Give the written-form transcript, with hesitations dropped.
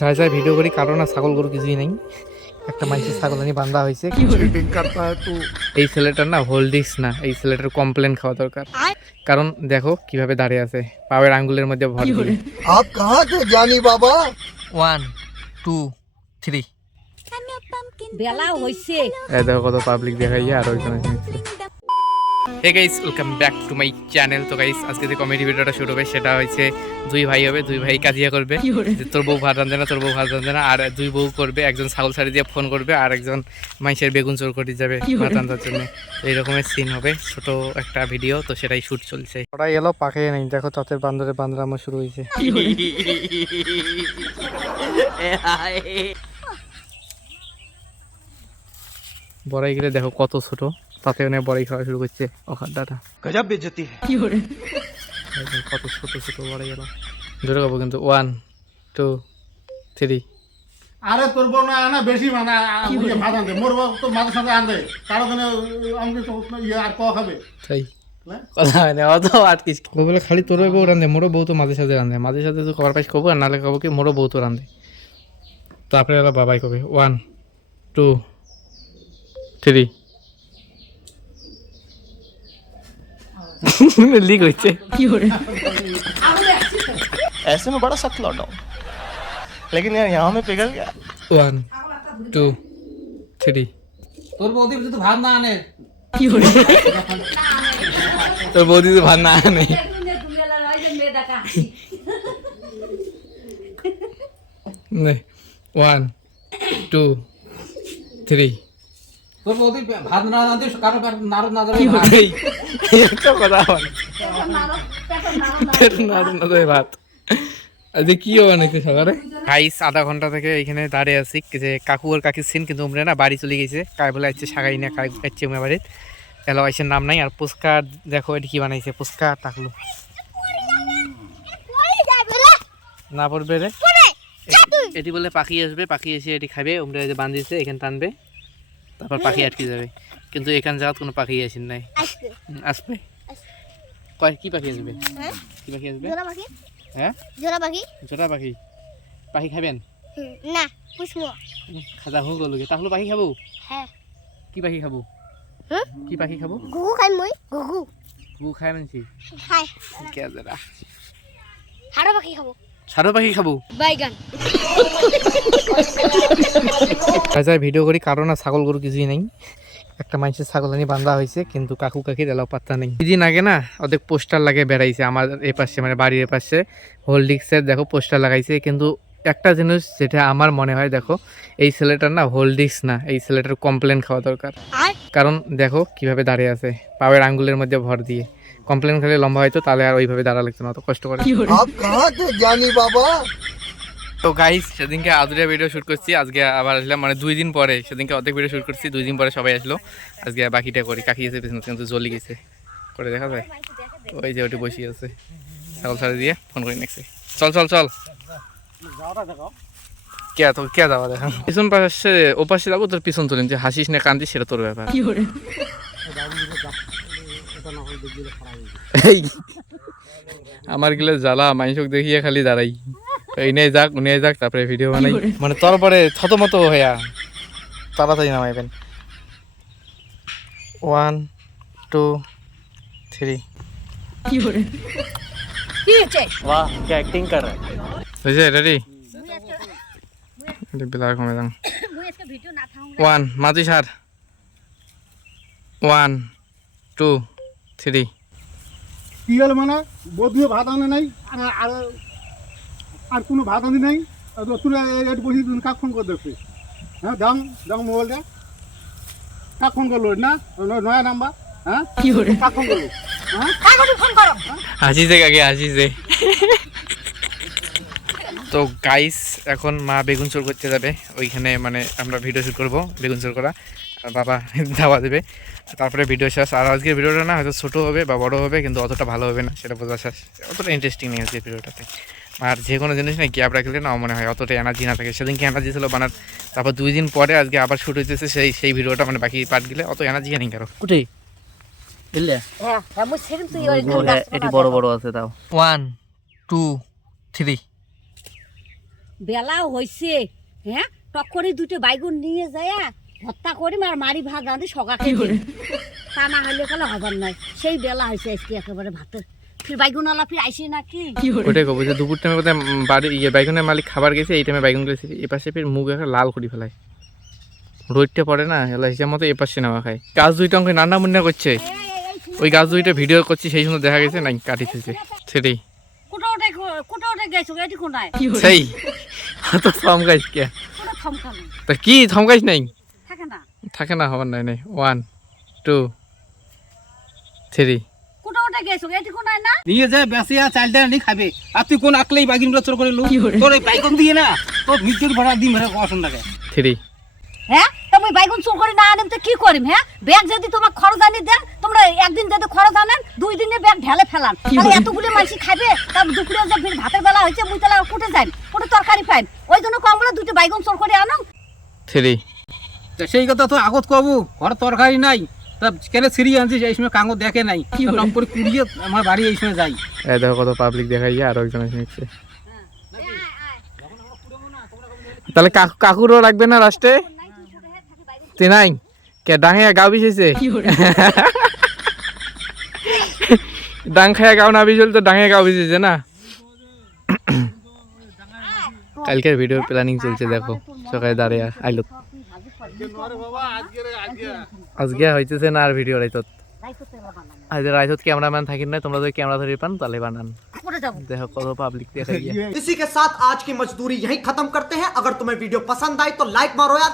যাই যাই ভিডিও করি কারো না ছাগল গরু কিছুই নাই। একটা মানুষের ছাগল আনি বান্ধা হয়েছে। এই ছেলেটার না হোল্ডিক্স না, এই ছেলেটার কমপ্লেন খাওয়া দরকার। কারণ দেখো কিভাবে দাঁড়িয়ে আছে, পায়ের আঙ্গুলের মধ্যে ভর দিয়ে। आप कहाँ थे जानी बाबा? 1 2 3 বেলা হইছে। এই দেখো কত পাবলিক দেখাইয়া আর ওইখানে hey guys, welcome back to my channel. তো গাইস, আজকে যে কমেডি ভিডিওটা শুরু হবে সেটা হচ্ছে দুই ভাই হবে, দুই ভাই কাজিয়া করবে যে তোর বউ ভাত রাঁধে না, তোর বউ ভাত রাঁধে না। আর দুই বউ করবে, একজন ছাগল ছাড়ি দিয়ে ফোন করবে আর একজন মানুষের বেগুন চোর করে যাবে ভাত রাঁধার জন্য। তো এইরকমের সিন হবে, ছোট একটা ভিডিও, তো সেটাই শুট চলছে। ওরা এলো পাকে নেই, দেখো তাতে বান্দরে বান্দরামা শুরু হয়েছে। বড়াই গেলে দেখো কত ছোট, তাতে অনেক বড়াই খাওয়া শুরু করছে। ওখানটা गजब बेइज्जती है। কত ছোট ছোট বড়াই গেল। ধরে খাবো কিন্তু 1 2 3 আরে তোর বউ না না বেশি মানে ভাত আনতে মোর বউ তো মাঝে সাথে আনতে তার ওখানে আমাকে তো ইয়ে আর কওয়া খাবে তাই কথা হয় না অত আটকিস। ও বলে খালি তোর বউ রান্ধে, মোরও বউ তো মাঝে সাথে রান্ধে, মাঝে সাথে তো কবার পাইস খাবো, আর নাহলে খাবো কি মোরও বউ তো রান্ধে। তারপরে এলা বাবাই কবে 1 2 3 লিক হচ্ছে। ऐसे में बड़ा सख्त लौटा हूँ, लेकिन यार यहाँ में पिघल गया। 1 2 3 তোর বৌদি যদি ভাত না আনে তোর বৌদি তো ভাত না আনে। 1 2 3 তোর বৌদি ভাত না আনতে কারো নারদ না দেবে একটা কথা বল, ভাত আজকে কি বানাইছে সকালে? গাইস, আধা ঘন্টা থেকে এখানে দাঁড়িয়ে আছি যে কাকু আর কাকির সিন, কিন্তু উমরে না বাড়ি চলে গেছে। কাই বলে আসছে সাগাই না, কাই খাচ্ছে উমরে বাড়ির এলো আইসের নাম নাই। আর পুস্কা দেখো এটি কি বানাইছে, পুস্কা টাকলো না পড়বে রে। এটি বলে পাখি আসবে, পাখি এসে এটি খাবে, উমরে যে বান্ধিছে এখানে টানবে, তারপর পাখি আটকে যাবে। কিন্তু এখান জায়গা কোনো পাখি আসেন নাই, আসবে কয় কি পাখি আসবে, কি পাখি আসবে? হ্যাঁ জোড়া পাখি জোড়া পাখি। পাখি খাবেন না পুষ্পো খাজা হো গেল তাহলে পাখি খাবো। হ্যাঁ কি পাখি খাবো? কি পাখি খাবো? ঘুঘু খাই মই ঘুঘু গু খাই মানছি খাই কে যারা হাড় পাখি খাবো সারো পাখি খাবো। বাইগান যাই ভিডিও করি কারো না ছাগল গরু কিছুই নাই। একটা মানুষের ছাগল আনি বান্ধা হয়েছে, কিন্তু কাকু কাকির এলাও পাত্তা নেই। কিছুদিন আগে না ওদের পোস্টার লাগে বেড়াইছে আমার এ পাশে, মানে বাড়ির এ পাশে হোল্ডিক্সের দেখো পোস্টার লাগাইছে। কিন্তু একটা জিনিস যেটা আমার মনে হয়, দেখো এই ছেলেটার না হোল্ডিক্স না, এই ছেলেটার কমপ্লেন খাওয়া দরকার। কারণ দেখো কিভাবে দাঁড়িয়ে আছে, পায়ের আঙ্গুলের মধ্যে ভর দিয়ে। কমপ্লেন খেলে লম্বা হয়তো তাহলে আর ওইভাবে দাঁড়া লাগতো না, অত কষ্ট করে। आप कहाँ थे जानी बाबा? তো গাইস, সেদিনকে আদুরিয়া ভিডিও শুট করছি, আজকে আবার আসলাম, মানে 2 দিন পরে। সেদিনকে অর্ধেক ভিডিও শুট করছি, 2 দিন পরে সবাই আসলো। আজকে বাকিটা করি, কাকি এসে পিছনে কিন্তু জ্বলি গেছে করে দেখা যায়। ওই যে ওটি বসিয়ে আছে, ছাগল ছাড়ি দিয়ে ফোন করে নিচ্ছে। চল চল চল কে তো কে যাওয়া দেখা পিছন পাশে ও পাশে যাবো, তোর পিছন তুলেন যে হাসিস না কান্দিস সেটা তোর ব্যাপার। এই আমার গেলে জ্বালা, মানুষক দেখিয়ে খালি দাঁড়াই, এই নিয়ে যাক নিয়ে যাক, তারপরে ভিডিও বানাই, মানে তারপরে থতমত হইয়া তাড়াতাড়ি নামাইবেন। 1 2 3 वाह क्या एक्टिंग कर रहा है। বুঝছে রেডি বিলার কমে যান। 1 মাঝি সার 1 2 3 কি হল মানে বৌদিও ভাত আনে নাই আর আর আর কোনো ভাত আনি নাই তুই একটু বসে তুমি কাক ফোন করে দেখছিস? হ্যাঁ দাম দাম মোবাইলটা কাক ফোন করলো না নয়া নাম্বার? হ্যাঁ কি করে কাক ফোন করলো? হ্যাঁ হাসিছে কাকে হাসিছে। তো গাইস, এখন মা বেগুন চোর করতে যাবে ওইখানে, মানে আমরা ভিডিও শুট করবো বেগুন চোর করা, আর বাবা ধাবা দেবে, তারপরে ভিডিও শেষ। আর আজকের ভিডিওটা না হয়তো ছোটো হবে বা বড়ো হবে, কিন্তু অতটা ভালো হবে না, সেটা বোঝা শেষ। অতটা ইন্টারেস্টিং নেই আজকের ভিডিওটাতে। আর যে কোনো জিনিস না গ্যাপ রাখলে না মনে হয় অতটা এনার্জি না থাকে। সেদিনকে এনার্জি ছিল বানার, তারপর 2 দিন পরে আজকে আবার শুট হইতেছে সেই ভিডিওটা, মানে বাকি পার্ট গেলে অত এনার্জি নেই কারো। কুটি বুঝলে? হ্যাঁ আমি সেদিন তুই এটি বড় বড় আছে তাও। 1 2 3 বেলা হয়েছে হ্যাঁ টক করে দুটো বাইগুন নিয়ে যায় ভর্তা করি আর মারি ভাত রাঁধি সকালে তা না হলে কালে হবার নয় সেই বেলা হয়েছে আজকে একেবারে ভাতের ফির বাইগুন আলা ফির আইসি নাকি ওটাই কব যে দুপুর টাইমে বোধহয় বাড়ি বাইগুনের মালিক খাবার গেছে, এই টাইমে বাইগুন গেছে এ পাশে ফির মুখ একটা লাল করে ফেলায়, রোদটা পড়ে না এলা হিসাব মতো এ পাশে নেওয়া খায়। গাছ দুইটা অঙ্কে নান্না মুন্না করছে, ওই গাছ দুইটা ভিডিও করছি সেই সময় দেখা গেছে নাই কাটিতেছে সেটাই কোটা গেছো এটি কোনায় সেই তো থমকাইস কে কোটা থমকানো তা কি থমকাইস নাই থাকে না হবার নাই নাই 1 2 3 কোটা গেছো এটি কোনায় না নিয়ে যায় বেসিয়া চালটা নি খাবে আর তুই কোন আকলেই বাগিনগুলো চোর করে লু তোর এই বাইকন দিয়ে না তোর বিদ্যুৎ ভাড়া দিম রে অসুবিধা 3 হ্যাঁ তুমি বাইগুন চোর করে না আনেন তো কি করিম হ্যাঁ ব্যাগ যদি তোমার খরচ আনি দেন তোমরা একদিন যদি খরচ আনেন 2 দিনে ব্যাগ ঢেলে ফেলান তাহলে এতগুলো মানুষ খাবে তার দুপুরে যে ফির ভাতের বেলা হয়েছে মুই তাহলে কুটে যাই কুটে তরকারি পাইন ওই জন্য কম বলে দুটো বাইগুন চোর করে আনো 3 সেই কথা তো আগত কবু ঘর তরকারি নাই তা কেন সিঁড়ি আনছিস এই সময় কাঙ্গ দেখে নাই রং করে কুড়িয়ে আমার বাড়ি এই সময় যাই এই দেখো কত পাবলিক দেখাইয়া আর একজন এসে নিচ্ছে। তাহলে কাকুরও লাগবে না লাস্টে তে নাই কে ডাঙে গাও বিছেছে ডাং খায়া গাও না বিছল তো ডাঙে গাও বিছেছে না। কালকের ভিডিও প্ল্যানিং চলছে দেখো সকালে দাঁড়িয়ে আইলো আজকে হইতেছে না আর ভিডিও রাইতত আজ রাইতত ক্যামেরাম্যান থাকিন না, তোমরা যদি ক্যামেরা ধরে পান তাহলে বানান দেখো কত পাবলিক দেখাইয়া। इसी के साथ आज की मजदूरी यहीं खत्म करते हैं। अगर तुम्हें वीडियो पसंद आई तो लाइक मारो यार।